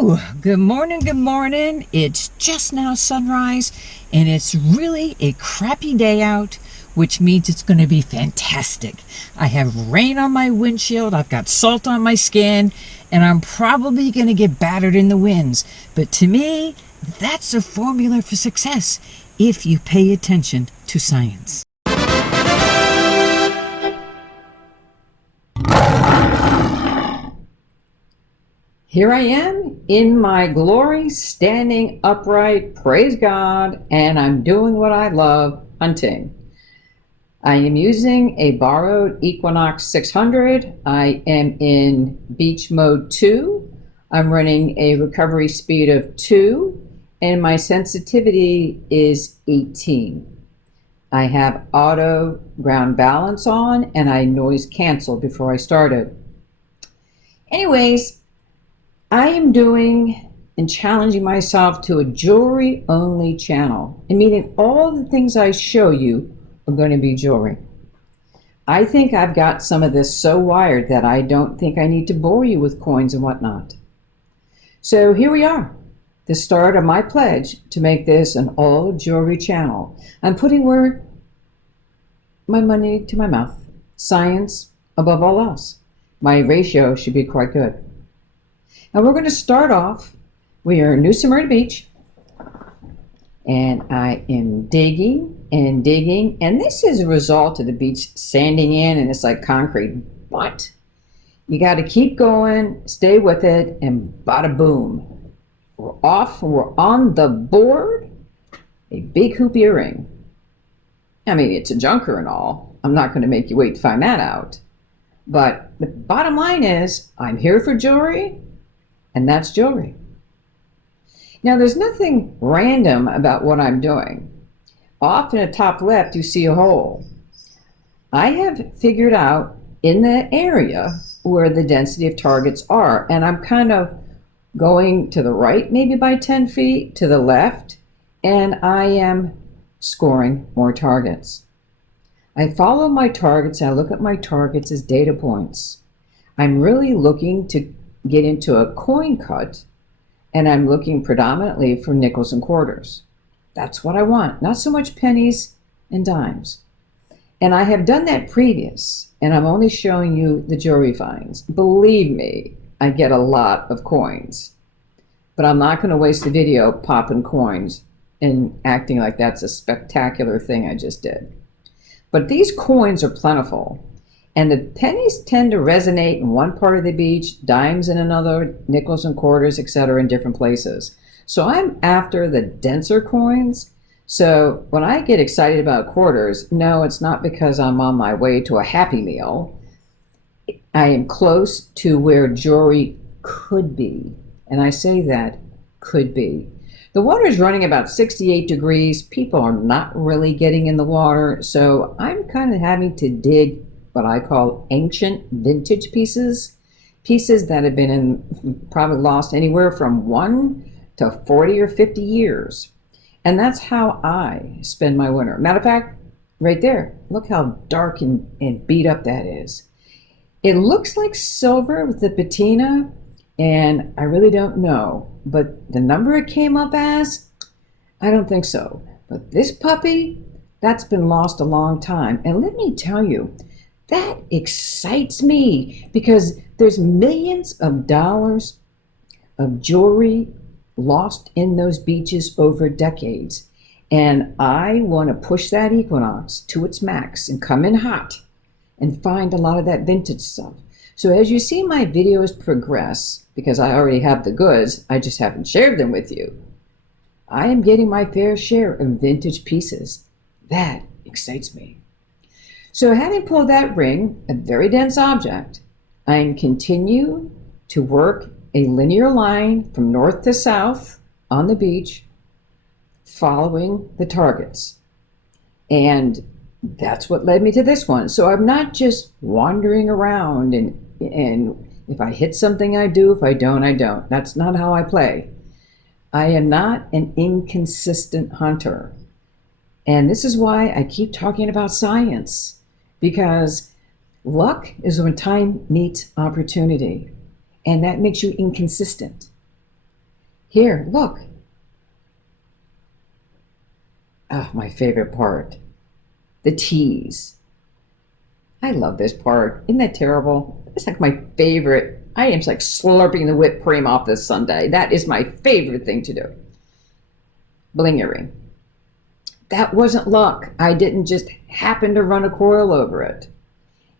Woo! Good morning, good morning. It's just now sunrise, and it's really a crappy day out, which means it's going to be fantastic. I have rain on my windshield, I've got salt on my skin, and I'm probably going to get battered in the winds. But to me, that's a formula for success if you pay attention to science. Here I am in my glory, standing upright, praise God, and I'm doing what I love, hunting. I am using a borrowed Equinox 600. I am in beach mode 2. I'm running a recovery speed of 2, and my sensitivity is 18. I have auto ground balance on, and I noise canceled before I started. Anyways, I am doing and challenging myself to a jewelry-only channel, and meaning all the things I show you are going to be jewelry. I think I've got some of this so wired that I don't think I need to bore you with coins and whatnot. So here we are, the start of my pledge to make this an all-jewelry channel. I'm putting where my money to my mouth. Science above all else. My ratio should be quite good. Now we're going to start off, we are in New Smyrna Beach, and I am digging and digging, and this is a result of the beach sanding in, and it's like concrete, but you got to keep going, stay with it, and bada boom. We're off, we're on the board, a big hoop earring. I mean, it's a junker and all. I'm not going to make you wait to find that out. But the bottom line is, I'm here for jewelry, and that's jewelry. Now, there's nothing random about what I'm doing. Off in the top left, you see a hole. I have figured out in the area where the density of targets are, and I'm kind of going to the right, maybe by 10 feet, to the left, and I am scoring more targets. I follow my targets, and I look at my targets as data points. I'm really looking to get into a coin cut, and I'm looking predominantly for nickels and quarters. That's what I want, not so much pennies and dimes. And I have done that previous, and I'm only showing you the jewelry finds. Believe me, I get a lot of coins, but I'm not going to waste the video popping coins and acting like that's a spectacular thing I just did. But these coins are plentiful. And the pennies tend to resonate in one part of the beach, dimes in another, nickels and quarters, etc., in different places. So I'm after the denser coins. So when I get excited about quarters, no, it's not because I'm on my way to a Happy Meal. I am close to where jewelry could be. And I say that could be. The water is running about 68 degrees. People are not really getting in the water. So I'm kind of having to dig what I call ancient vintage pieces that have been in, probably lost anywhere from 1 to 40 or 50 years. And that's how I spend my winter. Matter of fact, right there, look how dark and beat up that is. It looks like silver with the patina, and I really don't know, but the number it came up as, I don't think so. But this puppy, that's been lost a long time. And let me tell you, that excites me because there's millions of dollars of jewelry lost in those beaches over decades. And I want to push that Equinox to its max and come in hot and find a lot of that vintage stuff. So as you see my videos progress, because I already have the goods, I just haven't shared them with you, I am getting my fair share of vintage pieces. That excites me. So having pulled that ring, a very dense object, I continue to work a linear line from north to south on the beach, following the targets. And that's what led me to this one. So I'm not just wandering around and if I hit something, I do. If I don't, I don't. That's not how I play. I am not an inconsistent hunter. And this is why I keep talking about science. Because luck is when time meets opportunity, and that makes you inconsistent. Here, look. Oh, my favorite part. The tease. I love this part. Isn't that terrible? It's like my favorite. I am like slurping the whipped cream off this sundae. That is my favorite thing to do. Bling earring. That wasn't luck. I didn't just happen to run a coil over it.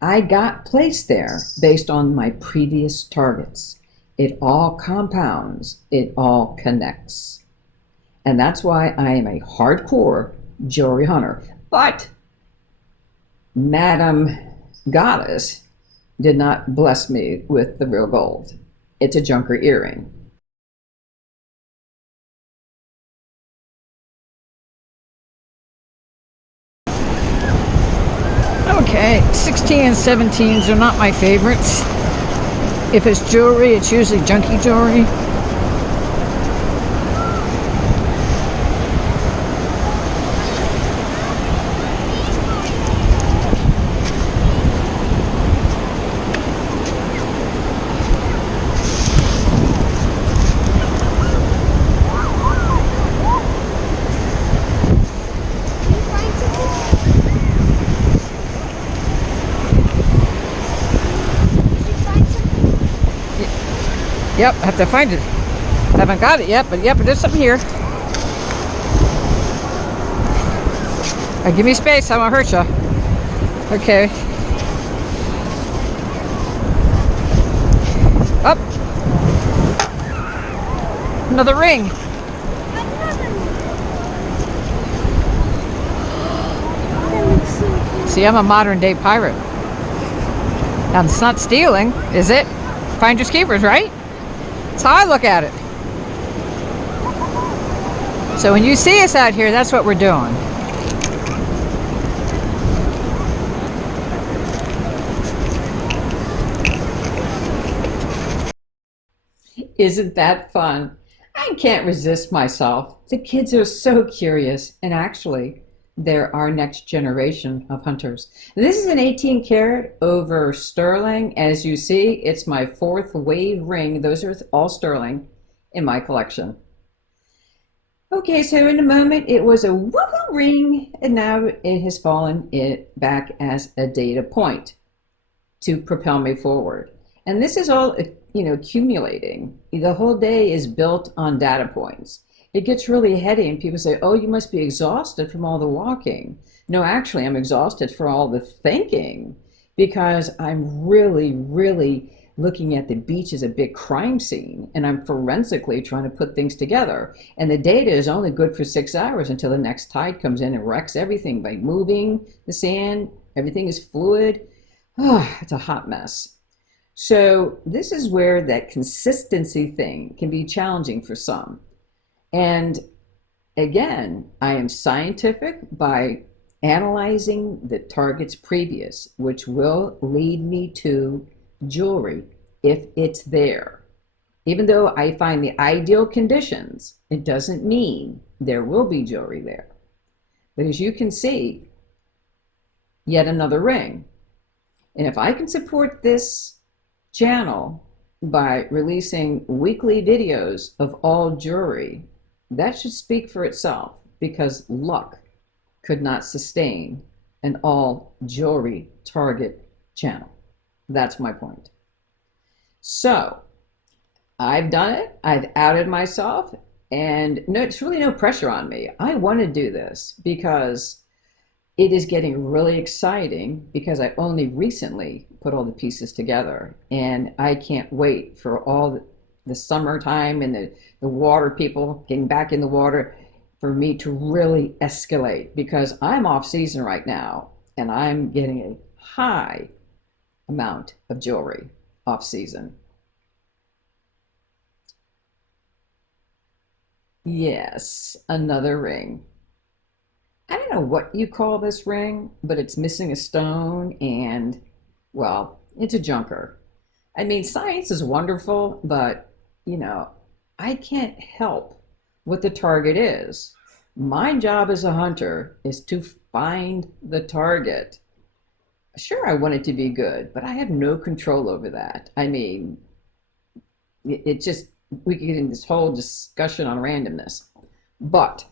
I got placed there based on my previous targets. It all compounds, it all connects. And that's why I am a hardcore jewelry hunter. But Madam Goddess did not bless me with the real gold. It's a junker earring. Okay, 16 and 17s are not my favorites. If it's jewelry, it's usually junky jewelry. Yep, I have to find it. Haven't got it yet, but yep, there's something here. Give me space, I won't hurt you. Okay. Up. Another ring. See, I'm a modern day pirate. Now, it's not stealing, is it? Finders keepers, right? That's how I look at it. So when you see us out here, that's what we're doing. Isn't that fun? I can't resist myself. The kids are so curious, and actually, they're our next generation of hunters. This is an 18 karat over sterling. As you see, it's my fourth wave ring. Those are all sterling in my collection. Okay, so in a moment it was a woohoo ring, and now it has fallen it back as a data point to propel me forward. And this is all, accumulating. The whole day is built on data points. It gets really heady and people say, oh, you must be exhausted from all the walking. No, actually, I'm exhausted for all the thinking because I'm really, really looking at the beach as a big crime scene and I'm forensically trying to put things together. And the data is only good for 6 hours until the next tide comes in and wrecks everything by moving the sand. Everything is fluid. Oh, it's a hot mess. So this is where that consistency thing can be challenging for some. And again, I am scientific by analyzing the target's previous, which will lead me to jewelry if it's there. Even though I find the ideal conditions, it doesn't mean there will be jewelry there. But as you can see, yet another ring. And if I can support this channel by releasing weekly videos of all jewelry, that should speak for itself because luck could not sustain an all jewelry target channel. That's my point. So I've done it. I've outed myself and no, it's really no pressure on me. I want to do this because it is getting really exciting because I only recently put all the pieces together and I can't wait for all the summertime and the water people getting back in the water for me to really escalate because I'm off season right now and I'm getting a high amount of jewelry off season. Yes, another ring. I don't know what you call this ring, but it's missing a stone and, well, it's a junker. I mean, science is wonderful, but, I can't help what the target is. My job as a hunter is to find the target. Sure, I want it to be good, but I have no control over that. I mean, it just we could get into this whole discussion on randomness. But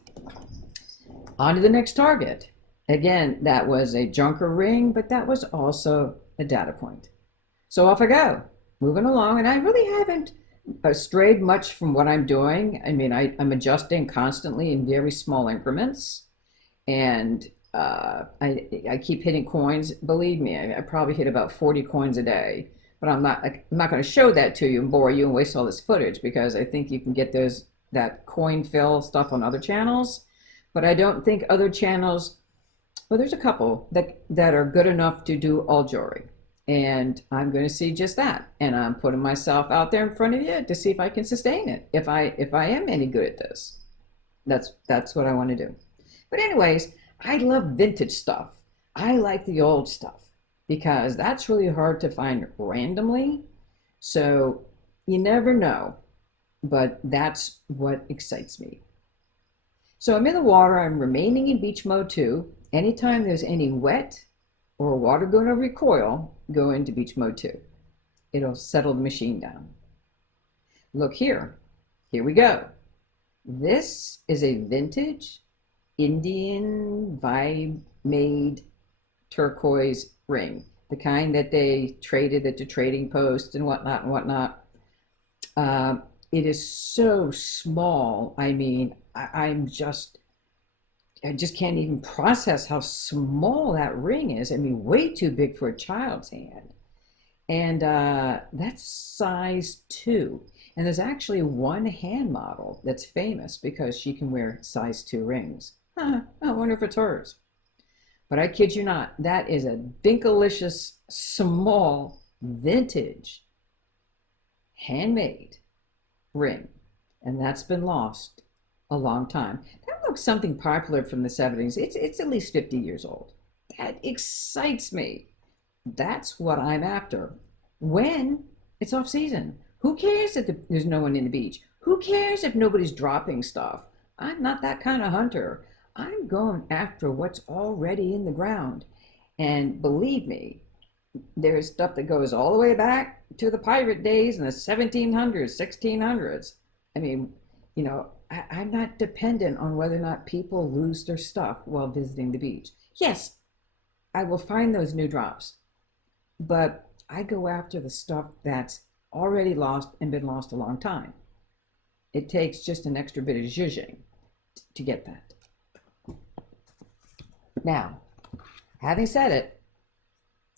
on to the next target. Again, that was a junker ring, but that was also a data point. So off I go, moving along, and I really haven't strayed much from what I'm doing. I mean, I'm adjusting constantly in very small increments, and I keep hitting coins. Believe me, I probably hit about 40 coins a day. But I'm not going to show that to you and bore you and waste all this footage, because I think you can get that coin fill stuff on other channels. But I don't think other channels. Well, there's a couple that are good enough to do all jewelry, and I'm going to see just that. And I'm putting myself out there in front of you to see if I can sustain it. If I am any good at this, that's what I want to do. But anyways, I love vintage stuff. I like the old stuff because that's really hard to find randomly. So you never know, but that's what excites me. So I'm in the water. I'm remaining in beach mode 2. Anytime there's any wet or water going to recoil, go into beach mode 2. It'll settle the machine down. Look here. Here we go. This is a vintage Indian vibe made turquoise ring, the kind that they traded at the trading post and whatnot. It is so small. I mean, I just can't even process how small that ring is. I mean, way too big for a child's hand. And that's size 2. And there's actually one hand model that's famous because she can wear size 2 rings. I wonder if it's hers. But I kid you not, that is a dinkalicious, small, vintage, handmade ring. And that's been lost a long time. That looks something popular from the 70s. It's at least 50 years old. That excites me. That's what I'm after. When it's off season. Who cares if there's no one in the beach? Who cares if nobody's dropping stuff? I'm not that kind of hunter. I'm going after what's already in the ground. And believe me, there's stuff that goes all the way back to the pirate days in the 1700s, 1600s. I mean, I'm not dependent on whether or not people lose their stuff while visiting the beach. Yes, I will find those new drops, but I go after the stuff that's already lost and been lost a long time. It takes just an extra bit of zhuzhing to get that. Now, having said it,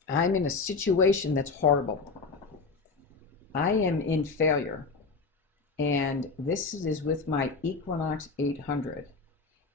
I'm in a situation that's horrible. I am in failure. And this is with my Equinox 800.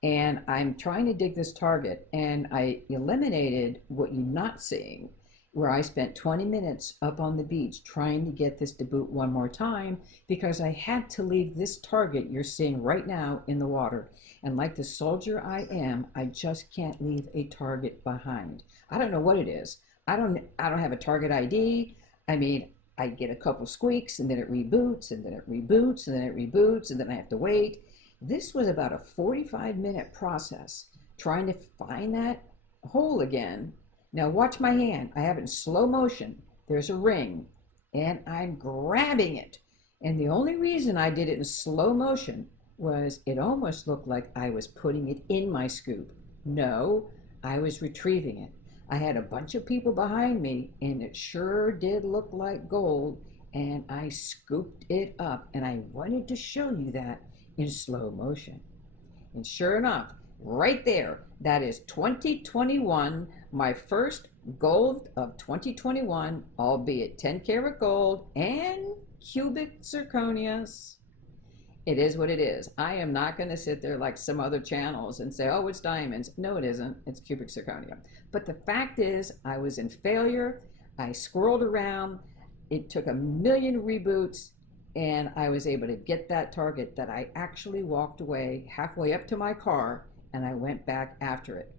And I'm trying to dig this target, and I eliminated what you're not seeing, where I spent 20 minutes up on the beach trying to get this to boot one more time, because I had to leave this target you're seeing right now in the water. And like the soldier I am, I just can't leave a target behind. I don't know what it is. I don't have a target ID. I mean, I get a couple squeaks, and then it reboots, and then it reboots, and then it reboots, and then I have to wait. This was about a 45-minute process trying to find that hole again. Now watch my hand. I have it in slow motion. There's a ring, and I'm grabbing it. And the only reason I did it in slow motion was it almost looked like I was putting it in my scoop. No, I was retrieving it. I had a bunch of people behind me, and it sure did look like gold, and I scooped it up, and I wanted to show you that in slow motion. And sure enough, right there, that is 2021, my first gold of 2021, albeit 10 karat gold and cubic zirconias. It is what it is. I am not going to sit there like some other channels and say, oh, it's diamonds. No, it isn't. It's cubic zirconia. But the fact is, I was in failure. I squirreled around. It took a million reboots, and I was able to get that target that I actually walked away halfway up to my car, and I went back after it.